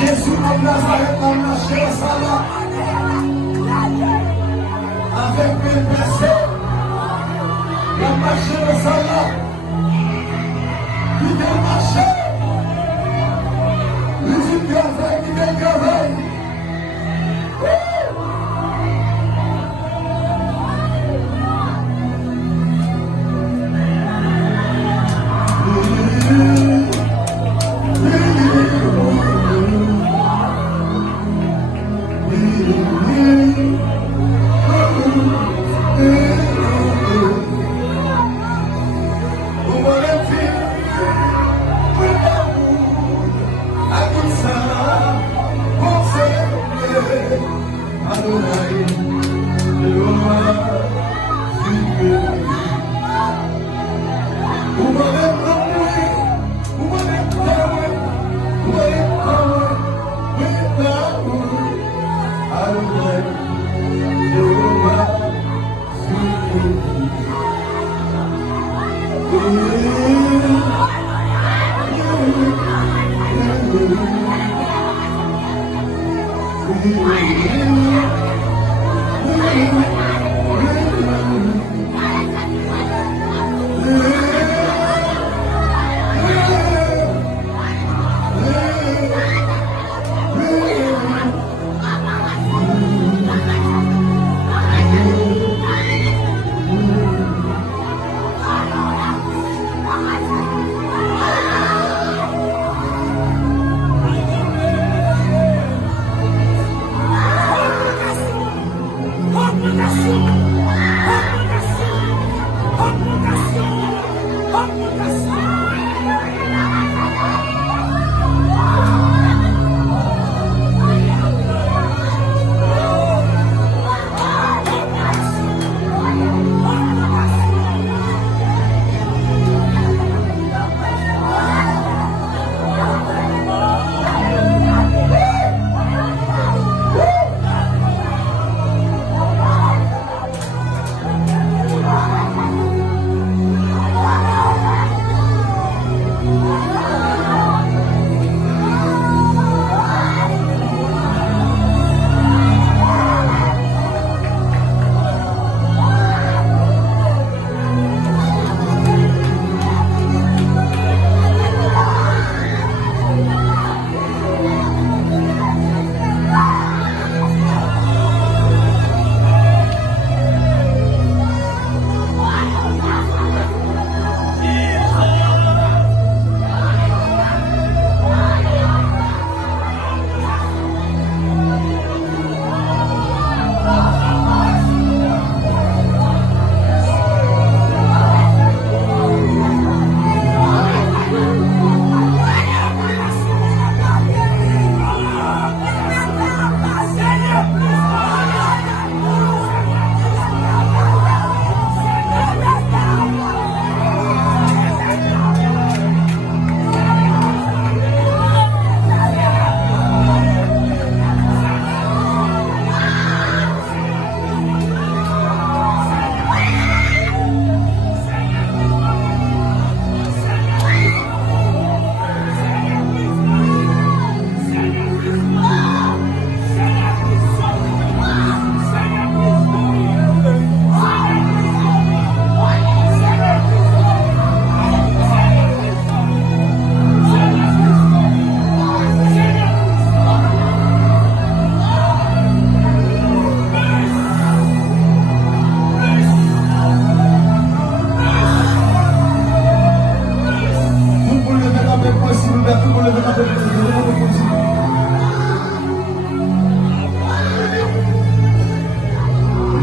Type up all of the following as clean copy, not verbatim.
Jésus de Nazareth a marché au salat avec mes blessés. Il a marché au salat. Il a marché. Il a gravé.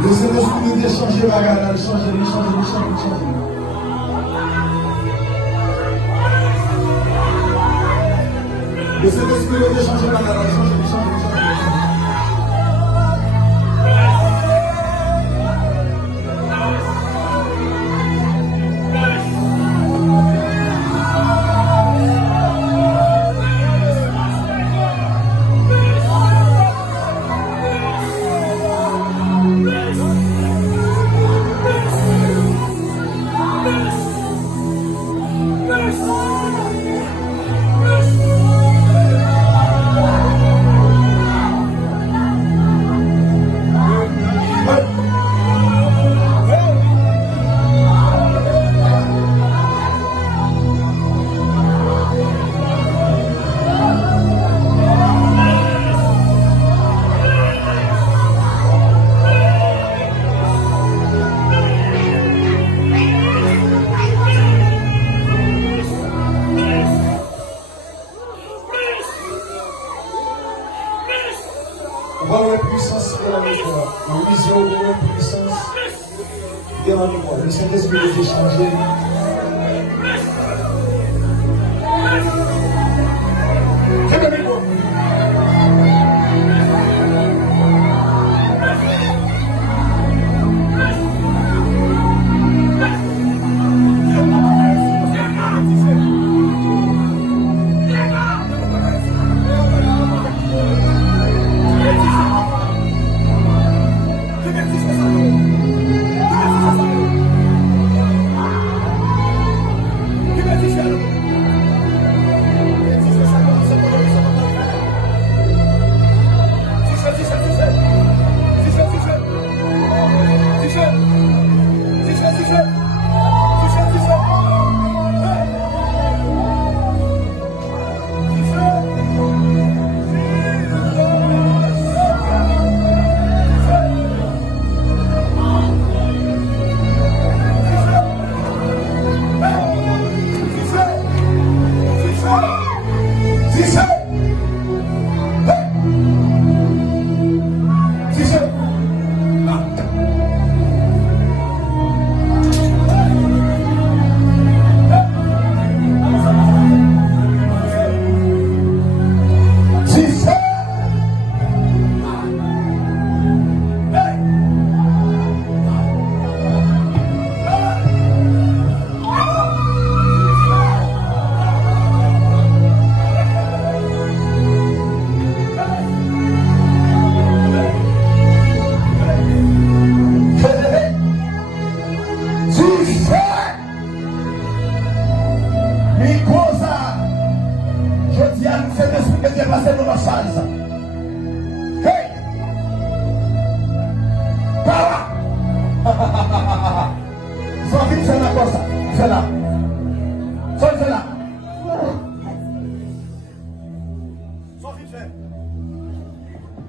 Laissez l'esprit de Dieu changer la garde, changer. Laissez l'esprit de Dieu changer la garde, changer. Voilà la puissance de la mémoire. La vision de la puissance de la mémoire. Le Saint-Esprit est échangé. C'est la mémoire.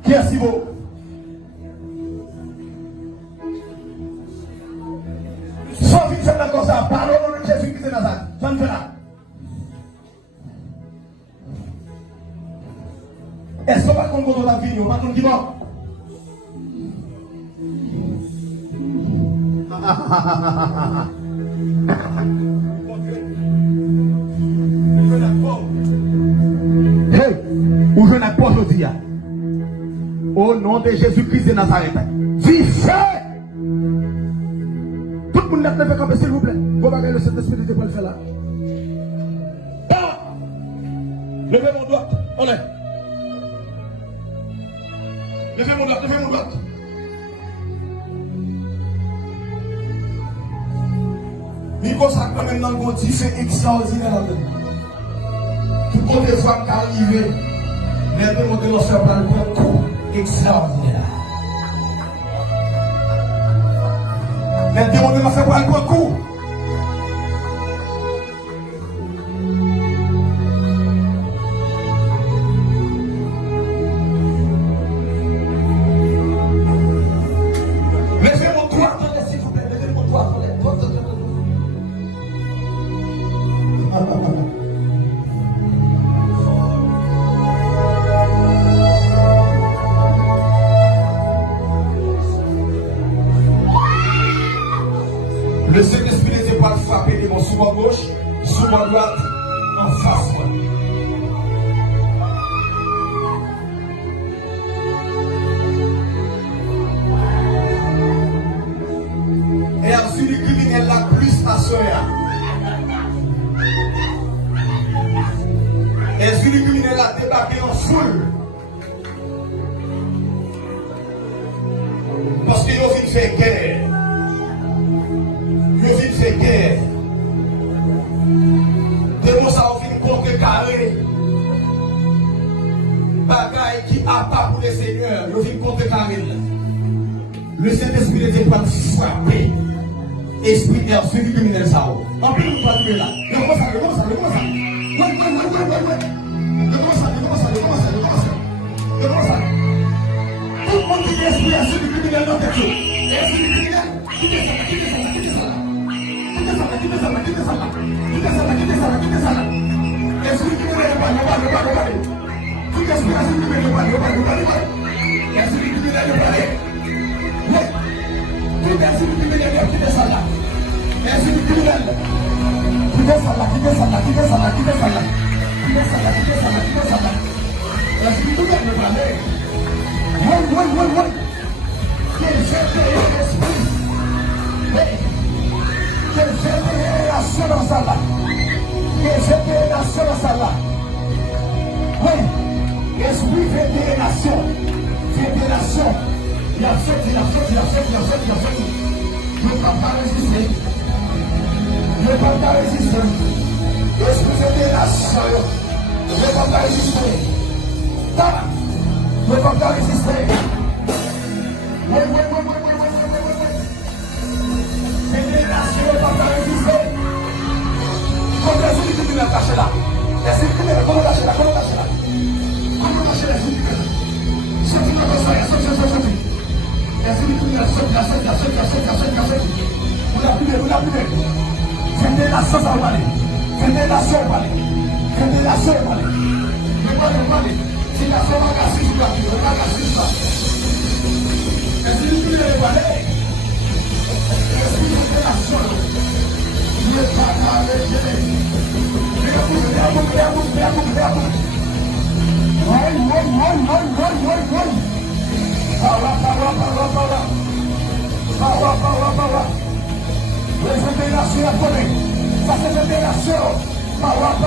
Qui est si beau? Sans vite faire comme ça, parlons de Jésus-Christ de Nazareth. Ça me fait là. Est-ce qu'on va comprendre la vie? On va comprendre qui va? Hey, où je n'ai pas aujourd'hui. Au nom de Jésus-Christ de Nazareth. Dis feu! Tout le monde n'a pas fait comme s'il vous plaît. Vous regardez le Saint-Esprit de Dieu pour le faire là. Levez mon doigt. On est. Levez mon doigt, levez mon doigt. Nico, ça quand même dans le monde, c'est extraordinaire. Tout le monde est femme qui arrive. Les deux mots de nos frères parlent pour un coup extraordinaire. Les deux mots de nos frères parlent pour un coup. l'esprit criminel a débarqué en foule. Parce que yo vient faire guerre. Yo vient faire guerre. Démon ça vient contrecarrer. Bagaille qui a pas pour le Seigneur. Yo vient contrecarrer. Le Saint-Esprit n'était pas frappé. Esprit d'air, celui qui mène ça. En plus, nous parlons là. Le comment ça. Tout le monde qui est esprit à celui qui mène dans quelque chose. Esprit criminel, quittez ça. Esprit criminel, tout esprit à celui qui mène esprit criminel, tout esprit criminel, quittez ça là. Esprit criminel, quittez ça là. Esprit criminel, ne parlez. Quelle fédération dans ça là. Quelle fédération dans ça là. Oui, esprit fédération. Il a sorti. Je ne peux pas résister. Esprit fédération. Je ne peux pas résister. Je ne peux pas résister. Oui. Fédération, je ne peux pas résister. Comment est-ce que tu l'as caché là? Est-ce que tu l'as caché là? Comment caché là? Sorti dans le sol, est-ce que tu l'as sorti? Vous l'avez. Fédération, ça va aller. Fédération. Si la somme a cassé sur la vie, on va casser sur la vie. Est-ce que tu l'as parlé? Est-ce que tu l'as cassé? Je ne vais pas t'arrêter. Power. Les fédérations à connaître. Ça c'est fédération. Power.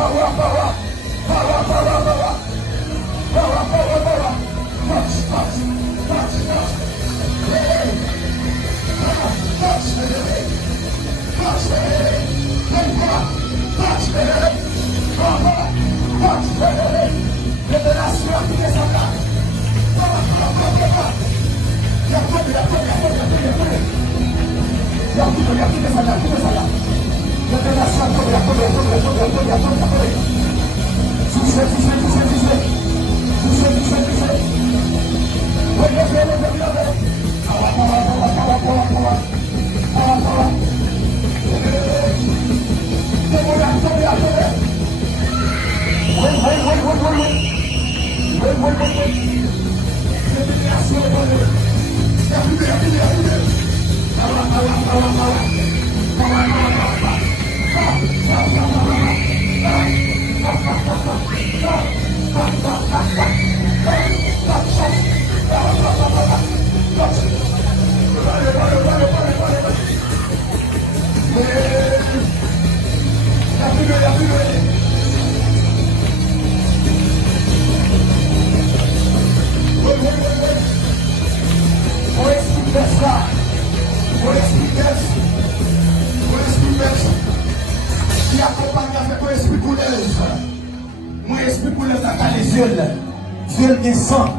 Dieu descend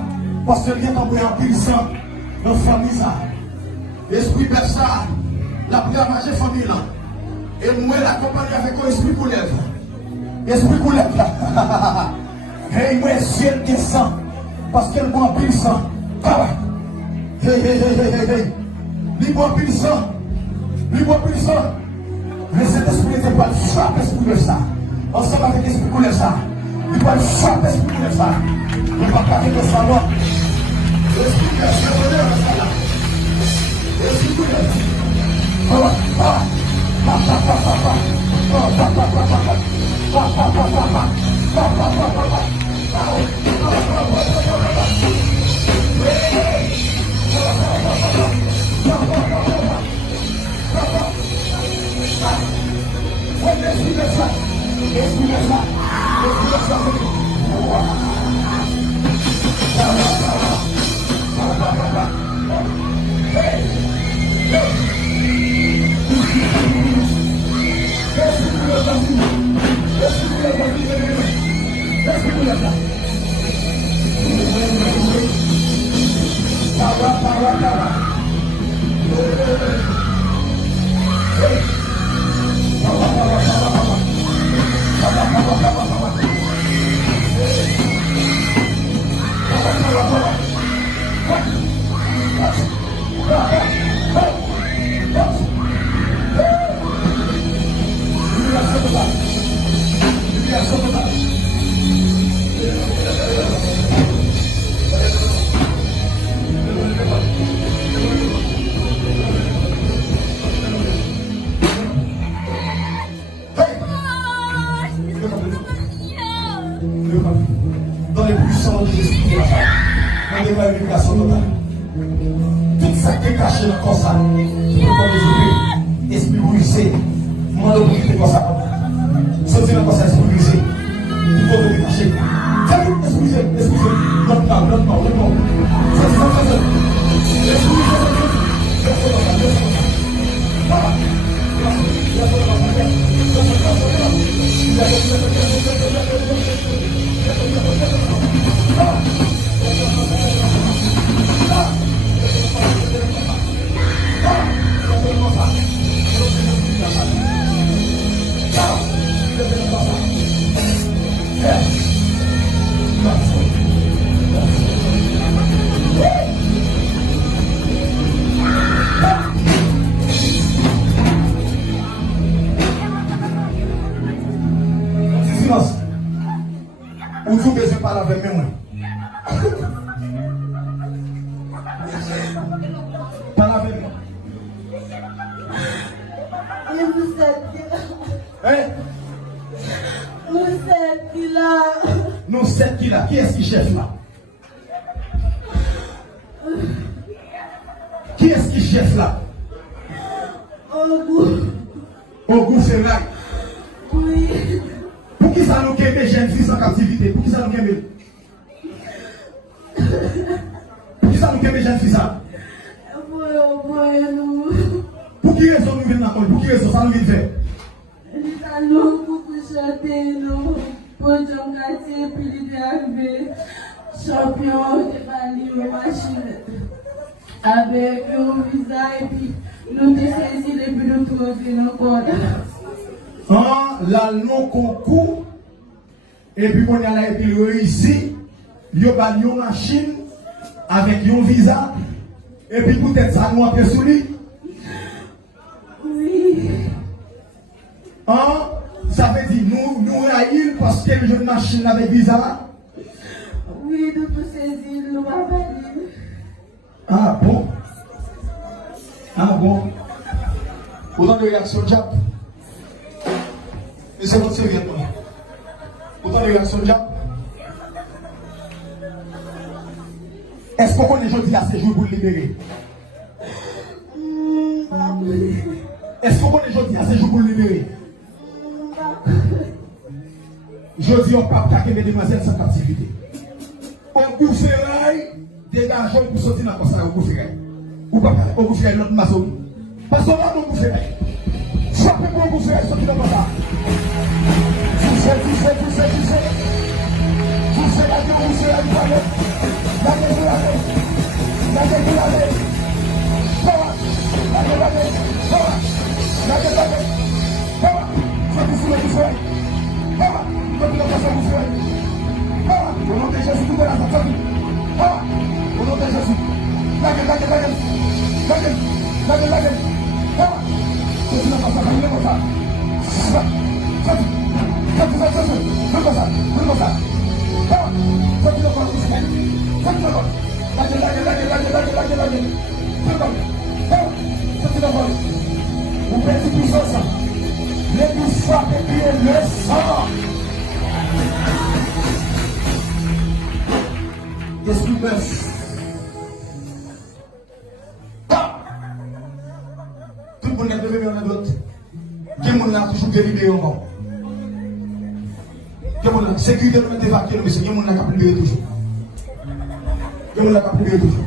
parce que bien envoyé en pile sang dans la famille ça. L'esprit perd ça, la prière marche famille là. Et moi l'accompagne avec un esprit coulève. Esprit coulève là. Et moi ciel descend parce qu'elle boit en pile sang. Hey. Il boit en pile sang. Mais cet esprit n'était pas le frappe esprit de ça. Ensemble avec l'esprit coulève ça. Il va le frapper esprit coulève ça. On va pas de ça là. L'esprit de ça là. L'esprit coulève. Dans les puissances de l'esprit, dans les vérifications totales. Tout ça qui est caché dans le corps, ça, esprit brisé, moi le bruit comme ça. Sortir dans le corps, ça, esprit brisé. Il faut le détacher. Esprit brisé, esprit brisé. L'autre part. Sortir. Esprit Ou vous besoin de parler avec moi. Parle avec moi. Et vous êtes là. Hein? Nous êtes là. Nous sommes qui là? Qui est-ce qui chef là? Qui est-ce qui chef là? Au goût c'est là. Oui. Pour qui ça nous aime les jeunes filles en captivité? Pour qui ça nous aime? Pour qui ça nous aime les jeunes filles ça? Pour qui raison nous venons dans le monde? Pour qui raison ça nous vient faire? Nous allons pour chanter, nous. Pour Jean-Gatier, puis il est arrivé. Champion de Bali, machine. Avec un visa, et puis nous te saisissons et puis nous trouvons dans le corps. Là, non concours. Et puis, on y a là, et puis, réussi. Il y a une machine avec un visa. Et puis, peut-être ça nous a sous lui. Oui. Ça veut dire, nous haïs parce qu'il y a une machine avec visa là. Oui, nous tous saisissons, nous va venir. Ah bon? Ah bon? Autant de réactions, Jap. Mais c'est votre sérieux, non? Autant de réactions, Jap. Est-ce qu'on connaît aujourd'hui à ces jours pour le libérer? Est-ce qu'on connaît aujourd'hui à ces jours pour le libérer? Je dis au pape qu'à mes demoiselles sans captivité. On bouffe dégageons pour sortir dans la poste là, on bouffe. Ou pas, on bouffe l'autre maçon. Parce qu'on va nous bouffer. Chaque pour bouffer, sortir dans la poste là. Tu sais, la gueule, au nom de Jésus, tout le monde a sorti. Au nom de Jésus. La gueule. C'est une affaire, c'est comme ça. Vous perdez puissance. Les vous frappez bien le sang. Esprit bœuf. Tout le monde est devenu un autre. Qui monde a toujours délibéré encore. Qui monde a sécurité de mettre évacué le monsieur. Qui monde a capable de toujours. Qui monde a capable de toujours.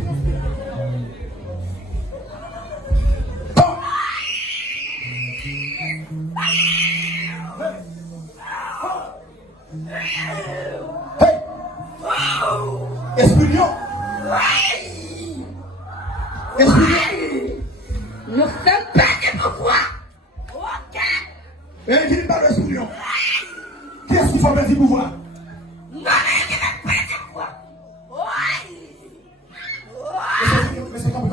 Hey! Esprit lion. Esprit lion. Ne fais pas de quoi. Ok. Et qui n'est pas le esprit lion? Qui est-ce qu'il faut mettre du pouvoir? Non, mais qui n'est pas de quoi. Mais c'est comme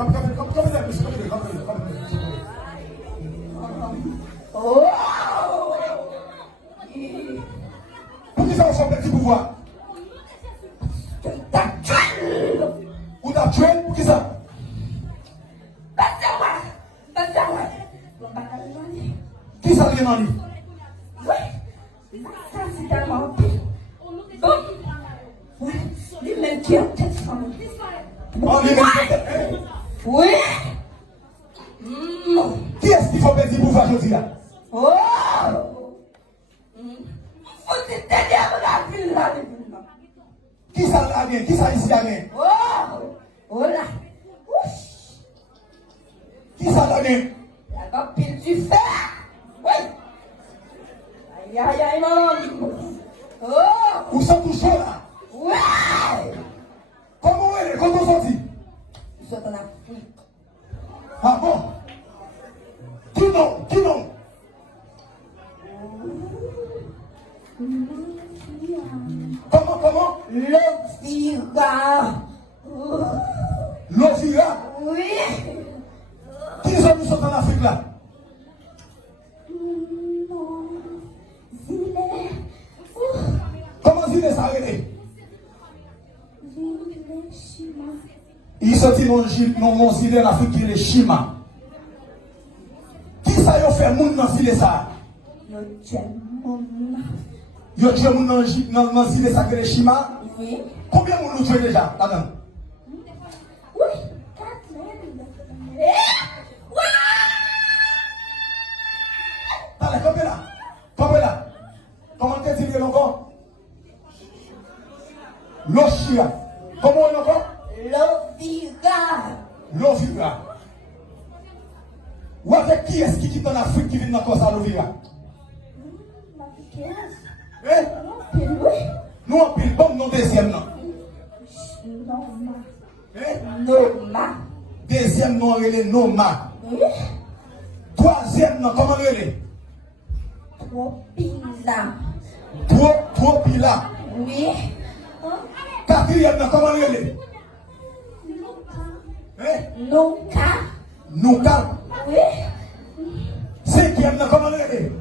pour qui ça vous fait mettre du pouvoir? Ou t'as tué? Pour qui ça? Qui ça vient dans lui? Oui, ça c'est tellement pire. Oui, lui-même qui a tête femme. Oh, lui-même qui a tête. Oui. Qui est-ce qu'il faut mettre du pouvoir aujourd'hui là? Oh! Faut t'aider à la ville là. Qui ça a bien? Qui ça ici a bien? Oh! Oh là! Qui ça a bien? La va pile du fer! Oui! Aïe aïe aïe maman! Oh! Où sont tous chaud là? Ouais! Comment elle est? Quand on sortit? Ils sont en Afrique. Ah bon? Qui non? Qui non? Comment? L'Ovira! L'Ovira? Oui! Qui sont nous sont en Afrique là? Comment Zile ça relève? Il sortit non Zile en Afrique qui est le Shima. Qui ça y a fait moun dans Zile ça? Yo tué moun dans Zile ça qui est le Shima? Oui. Combien moun nous tué déjà? Attends. Oui. 4 Allez, campez là. Comment t'es-tu dit encore? L'Oshia. Comment on encore? L'Ovira. Ou avec qui est-ce qui quitte en Afrique qui vient dans la l'Ovira? Eh? Nous on pile bon non deuxième non. Eh? Deuxième non elle est Noma. Troisième non comment elle est? Tropila. Oui. Quatrième non comment elle est? Eh? Nouka. Oui. Cinquième non comment elle est?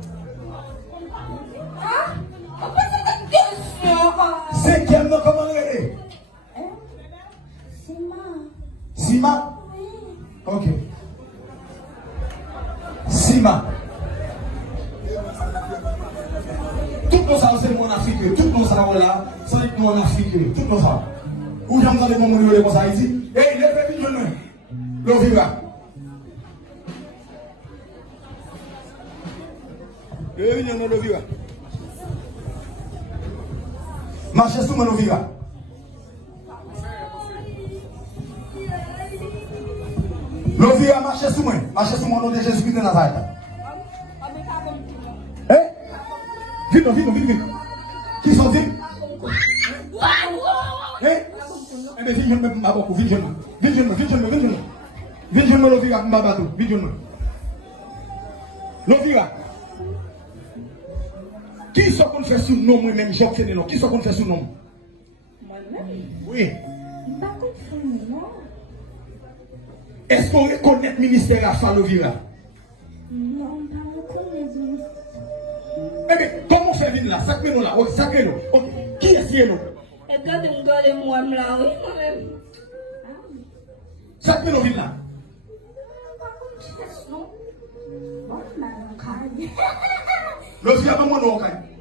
Cinquième non comment elle est? Sima. Ok. Sima. Tout nos ça c'est mon Afrique. Tout nos ça là, ça est mon Afrique. Tout nos ça. Où j'aime dans les moments où les ça ici. Eh, levez le main. L'Ovira. Levez l'Ovira. Marchez sous mon Ovira. L'Ovira marchez sous moi. Marchez sous mon nom de Jésus-Christ de Nazareth. Eh? Vite. Qui sont dit? Eh? Eh bien, viens me beaucoup, viens me l'Ovira, m'abatou, viens me. L'Ovira. Qui sont qu'on fait sous nom moi-même, Jacques Fénélo? Qui sont qu'on fait sous nom? Moi-même? Oui. Pas contre non. Est-ce qu'on reconnaît le ministère à Falovira? Non, pas reconnaît. Eh bien, comment on fait venir là? Sacrez-nous là, sacrez-nous. Qui est-ce nous? Et quand tu me donnes moi là, oui, moi-même. Sacrez-nous venir là.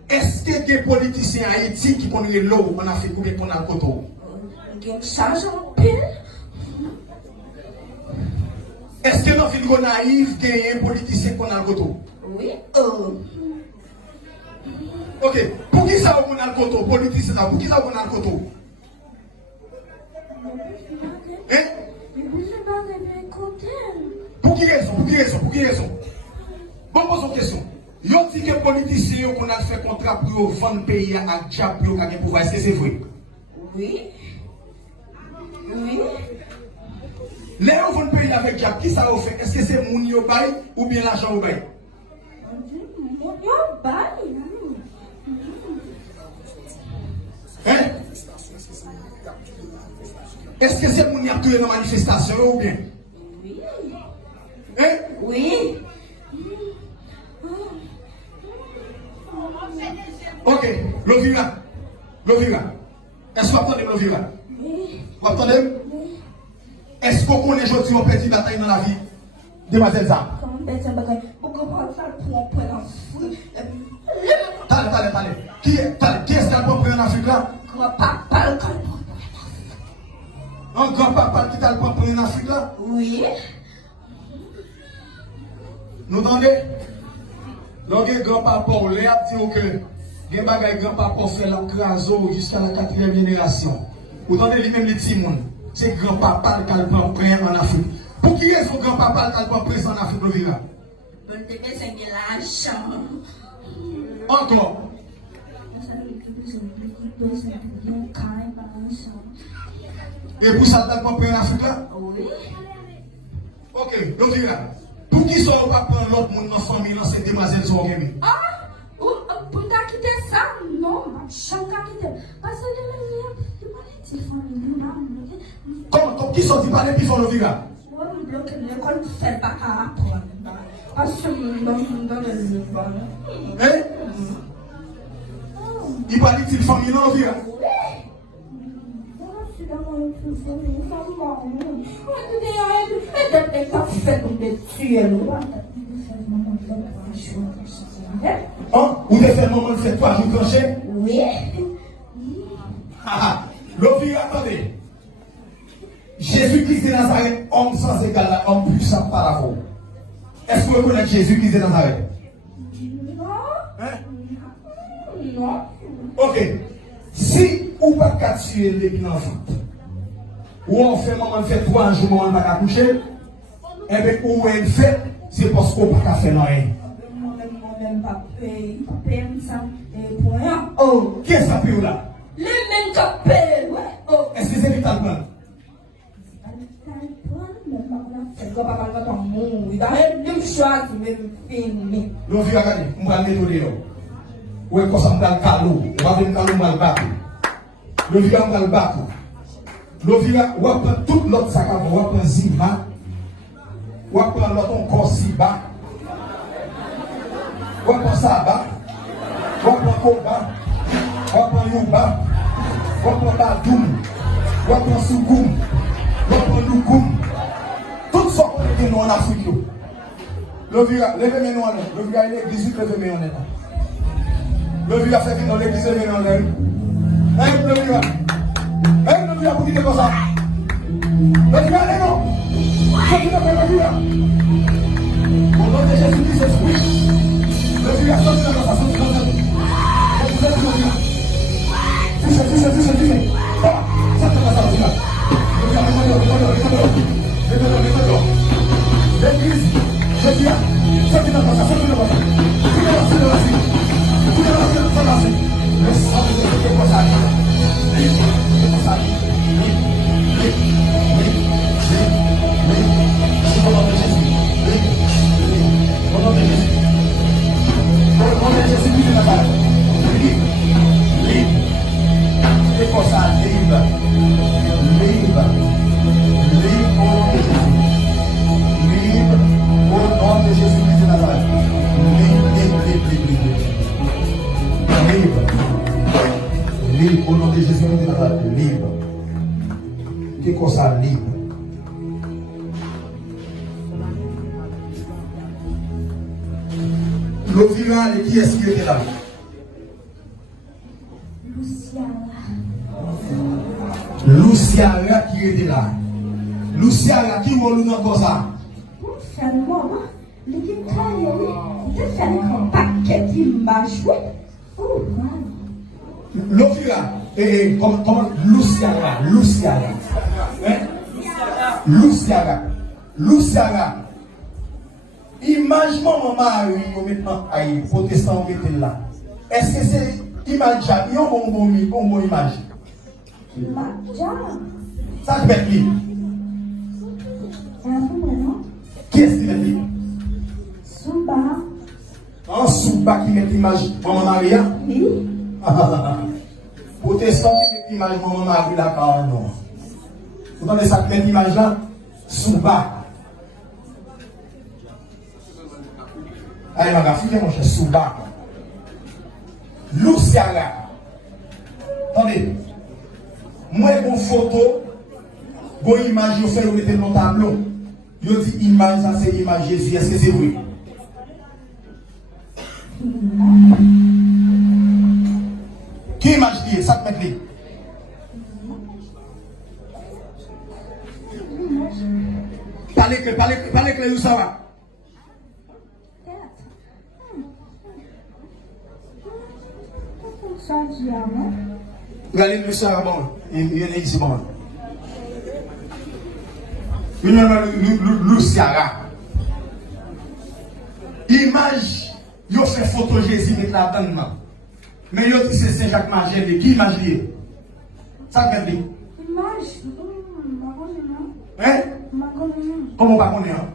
Est-ce que des politiciens haïtiens qui connaissent l'eau en Afrique ou bien qu'on a le coteau? Ça, j'en pile. Est-ce que nous sommes naïfs qu'il y a un politicien qu'on a le coteau? Oui. Ok. Pour qui ça on a le coteau? Politicien, pour qui ça on a le coteau? Hein? Pour qui raison? Bon, pose une question. Yo dit que les politiciens qu'on a fait contrat pour vendre pays à Djab pour gagner pouvoir, est-ce que c'est vrai? Oui. deal avec Jack, qui ça vous fait? Est-ce que c'est moun yo bail ou bien l'argent au bail? Hein? Est-ce que c'est moun qui a tué dans la manifestation ou bien? Hein? Oui. Ok, Lovira. Est-ce que vous entendez Lovira? Vous entendez? Est-ce qu'on connaît aujourd'hui une petite bataille dans la vie? Demoiselle Zam. Allez. Qui est-ce qui a le prendre en Afrique là? Un grand-papa qui t'a le prendre en Afrique là? Oui. Nous entendez? Donc, grand-papa, on l'a dit que les bagages grand-papa fait la craso jusqu'à la 4e génération. Vous entendez lui-même les petits monde? C'est grand-papa qui a le prendre en Afrique. Pour qui est-ce que grand-papa qui a le prendre en Afrique, Lovira? Pour te baisser de l'argent. Encore. Et pour ça, tu as le prendre en Afrique là? Oui. Ok, Lovira. Pour qui ça, on va prendre l'autre monde dans la famille, dans cette demoiselle qui ont Ah! Pour ta quitter ça? Non, je ne vais pas quitter. Parce que je ne vais pas quitter. Comment qui sont dit par les petits Lovira? Je bloque l'école, c'est pas à apprendre. Parce que je ne donne pas le Hein? Il va dire qu'il famille dans Lovira? Ou de faire moment de faire 3 jours tranchés? Oui. Lovira, attendez. Jésus-Christ de Nazareth, homme sans égal, homme puissant par la voix. Est-ce que vous connaissez Jésus-Christ de Nazareth? Non. Hein? Non. Ok. Si ou pas qu'à tuer les enfants, ou on fait moment de faire 3 jours, moment de pas coucher, et bien ou on fait, c'est parce qu'on pas faire rien. Moi-même, pas payer ça. Oh. Qu'est-ce que ça peut là? Les mêmes qui paient, ouais. Oh. Est-ce que c'est vital pour nous? L'on vient regarder, on va le mettre là. Ou est-ce qu'on s'en va le calou? On va venir calou, on va le battre. Le vient, on va le battre. Le vient, on va prendre tout l'autre sac à on va prendre Ziba. On va prendre l'autre encore Ziba. On va prendre Saba. On va prendre Koba. On va prendre Yuba. On va prendre Badoum. On va prendre Soukoum. On va prendre Loukoum. Tout ça qu'on est nous en Afrique. Le vira, levez-moi nous en l'air. Le vira, il est l'église, levez-moi en l'air. Le vira fait venir dans l'église, levez-moi en l'air. Hein, le vira. Hein, le vira, pour quitter comme ça. Le vira, allez, non. Le vira. Au nom de Jésus-Christ, esprit. Le vira, sortez dans ça, sortez dans ça. Vous êtes le vira. Fusez. Voilà, sortez dans ça, le vira. Le vira, mettez-le. L'église, je dis, sortez dans ça, sortez dans ça. Le sang de Dieu est comme ça. Au nom de Jésus. Au nom de Jésus. Au nom de Jésus, qui est là-bas. Libre. C'est comme ça, libre. Au nom de Jésus, qui est là-bas. Libre, au nom de Jésus, libre. Qui est ça, libre. Lovira, qui est-ce qui était là? Luciana qui était là. Luciana qui voulait nous encore ça? Lovira, comment Luciana. Luciana. Image maman Marie, maintenant, aïe, protestant, mettez là. Est-ce que c'est image, il y a un bon image? Ça peut être lui. Qui est-ce qui met lui? Souba. Un Souba qui met l'image Maman Maria? Oui. Protestant qui met l'image Maman Maria là, car non. Vous entendez ça qui met l'image là? Souba. Allez, ma fille, mon cher, Souba. Luciana. Attendez. Moi, une photo, une image, je fais, vous mettez dans le tableau. Je dis image, ça c'est image Jésus. Est-ce que c'est vrai? Qui image dit? Ça te met les. Parlez que ça va. Regardez le ça bon. Il est ici bon. Luciara. Image, il fait photo Jésus avec la donne. Mais il dit c'est Saint-Jacques Magel. Qui image lié? Ça fait dire. Image. Hein? Comment on va connaître?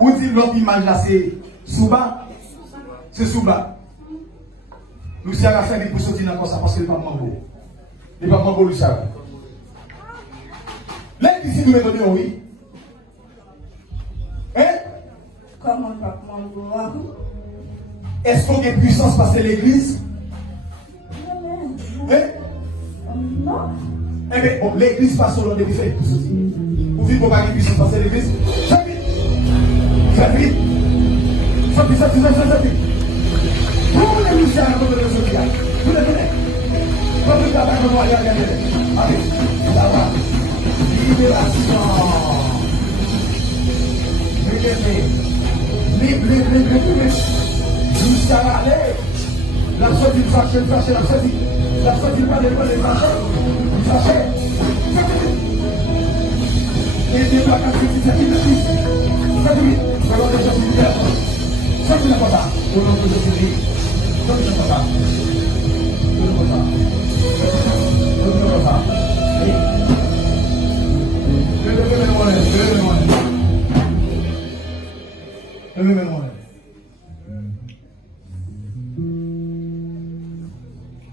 Ou dit l'autre image là c'est Souba? C'est Souba. Luciara fait des pour sortir dans ça parce qu'il n'est pas mambo. Il n'est pas mambo Luciara. Là, ici, nous mettons oui. Hein? Comment pas mambo? Est-ce qu'on a puissance parce que l'église? Hein? Non. Eh bien, bon, l'église passe au long des différents pour sortir. Vous vivez pour pas qu'il puisse passer l'église? Faites vite! Faites vite! Faites vite! Vous les Luciens, vous les Luciens. Vous les venez. Vous les travail, vous allez aller. Allez, ça va. Libération. Libre. Luciens, allez. La sortie, fâché, la sortie. La sortie, pas de fâché. Et des plaques à faites vite. Regardez, je suis bien. Sortez la papa. Au nom de Jésus. Sortez la papa.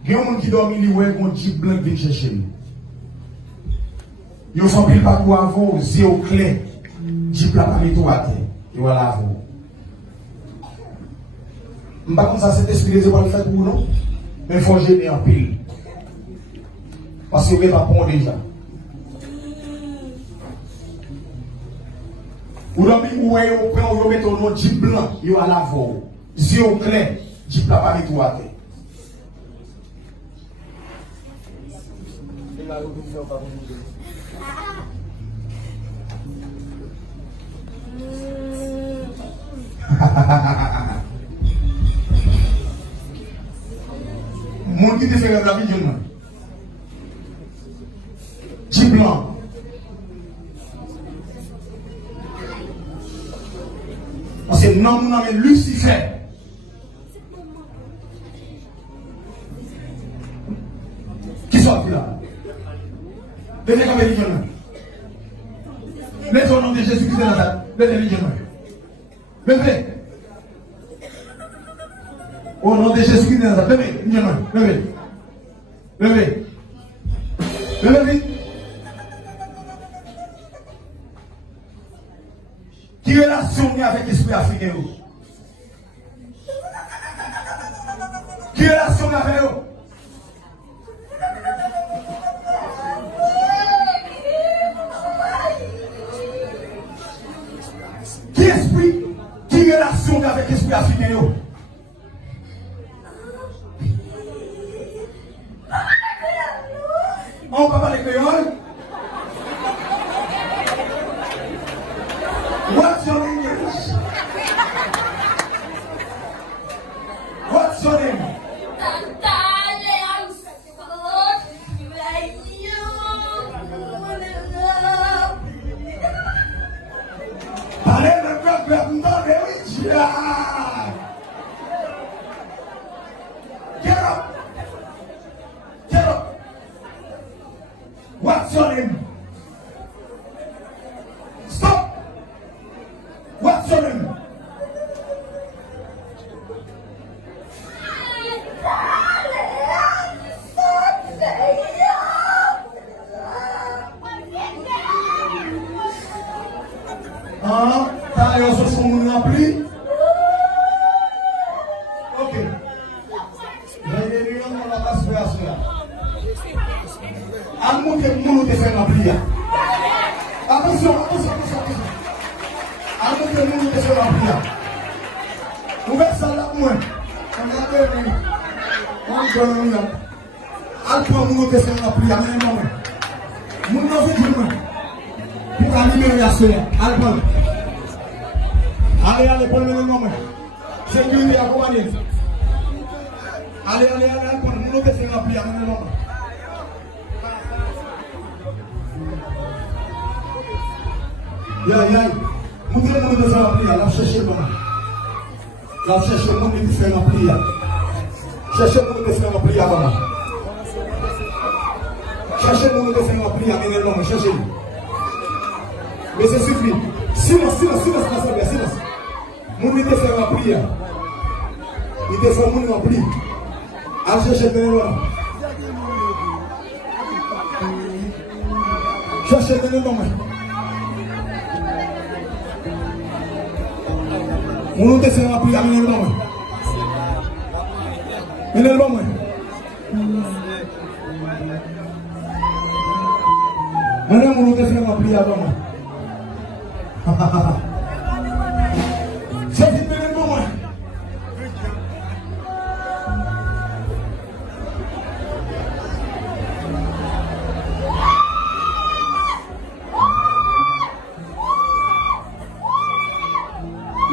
Il y a un monde qui dormi, il y a un jeep blanc qui vient chercher. Il y a un pile partout avant, zéro clé. Jeep là, pas tout à terre. Il y a là avant. Je ne sais pas comme ça, cet esprit de Dieu va le faire pour vous, non? Mais il faut gêner en pile. Parce que vous n'avez pas pont déjà. Ou dans le où vous mettez un autre jeep blanc, il y a là avant. Zéro clé, jeep là, pas tout à terre. Mon qui te fait la vie, Jeep blanc. Parce que non, mon ami Lucifer. Qui sort là? Venez comme les jeunes. Mettez au nom de Jésus-Christ de Nazareth. Venez les jeunes. Venez. Au nom de Jésus-Christ de Nazareth. Venez, les jeunes. Venez. Venez. Venez vite. Qui relation avec l'esprit africain? Qui relation avec eux? Qui esprit? Qui relation avec l'esprit africain? On va parler créole? What's your English? What's your name? Parlez le peuple non de Get up! Get up! What's your name? Stop! À monter le monde de faire la prière. Attention. À monter le monde de faire la prière. Ouvert ça là, moi. On a donné. On donne là. Alpha mon de faire la prière. Mon nom est Dieu. Pour animer la soeur. Alpha. Allez, prenez le nom. Sécurité accompagnée. Allez, Alpha. Mon nom de faire la prière. Montrez-nous de faire la prière, la cherchez comment. La cherchez mon de faire la prière. Cherchez mon de faire la prière comment. Cherchez mon de faire la prière, mais non, cherchez-le. Mais c'est suffit. Silence, silence. Mon de faire la prière. Il te fait mon de prière. Allez chercher le nom. Cherchez le nom. On nous descend la prière, mais non. Mais non, moi. On nous descend la prière, moi. C'est qui peut le moi.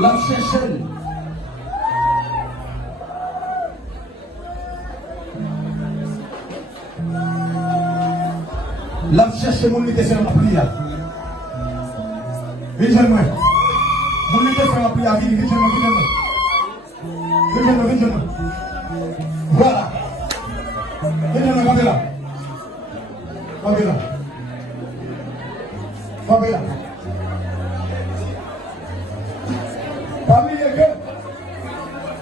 La chercher. La chercher mon unité faire la prière. Viens-moi. Mon unité faire la prière. Viens-moi. Voilà. Viens-moi, va là. Parmi les deux,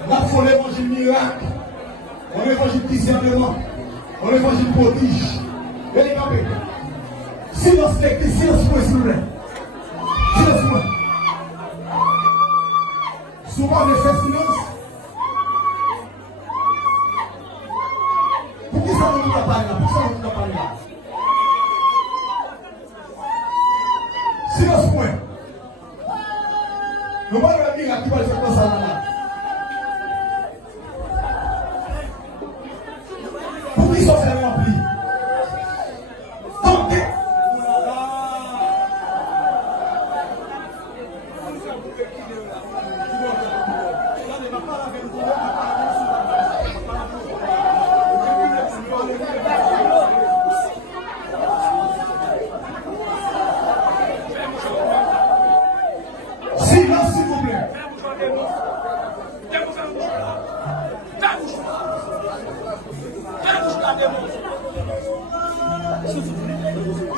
la folie évangile miracle, on évangile discernement, on évangile prodige. Et les gars, silence, silence-moi, s'il vous plaît. Silence-moi. Souvent, on fait silence. Pour qui ça ne nous a parlé là? Silence-moi. Nous allons la miracle qui va le faire comme ça là. Pour qui sont fait rempli? Tentez. Silence, s'il vous plaît.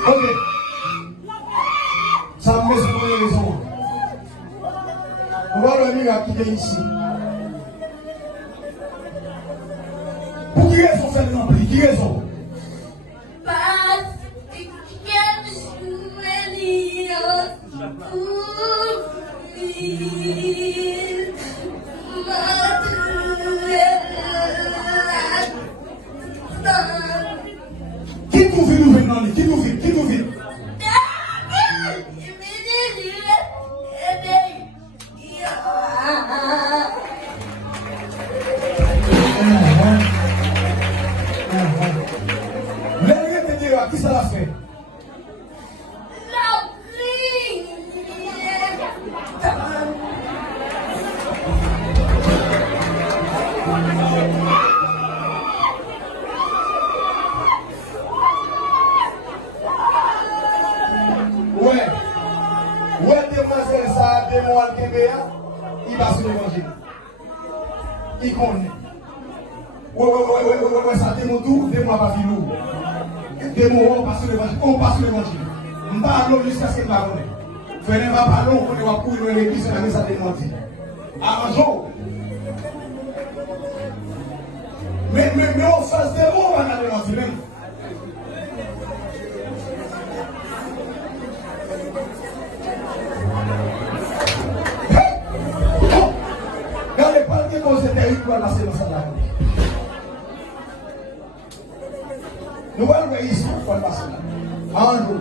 Ok. Ça me met sur les raisons. On va revenir à quitter ici. Pour qui raison fait le rempli? Qui raison? Qui nous vit nous venons? Qui nous vit? L'ennemi te dira, qui ça l'a fait? Ouais, demoiselle, ça, démon Al-Kébéa, il va sur l'évangile. Il connaît. Ouais, ça, démon tout, démon pas filou. Démon, on passe sur l'évangile. On parle jusqu'à ce qu'il va connaître. Venez, va parler, on va courir dans l'église, et ça démon dit. Arrangeons. Mais on fasse des mots, on va aller dans le même. Dans les parties qu'on s'était eu pour la séance à la Nous allons voir ici pour le passer là. En nous.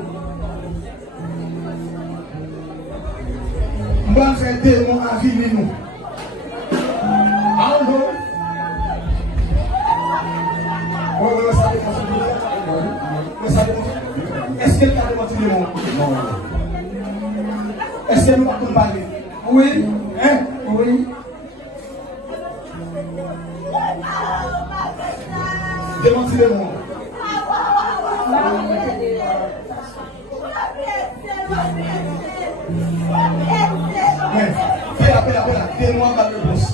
Nous allons faire des mots à vivre nous. En nous. Est-ce qu'elle t'a démontré le monde? Non. Est-ce qu'elle nous va parler? Oui. Hein? Oui. Démontré le monde. Pela, fais-moi mal le boss.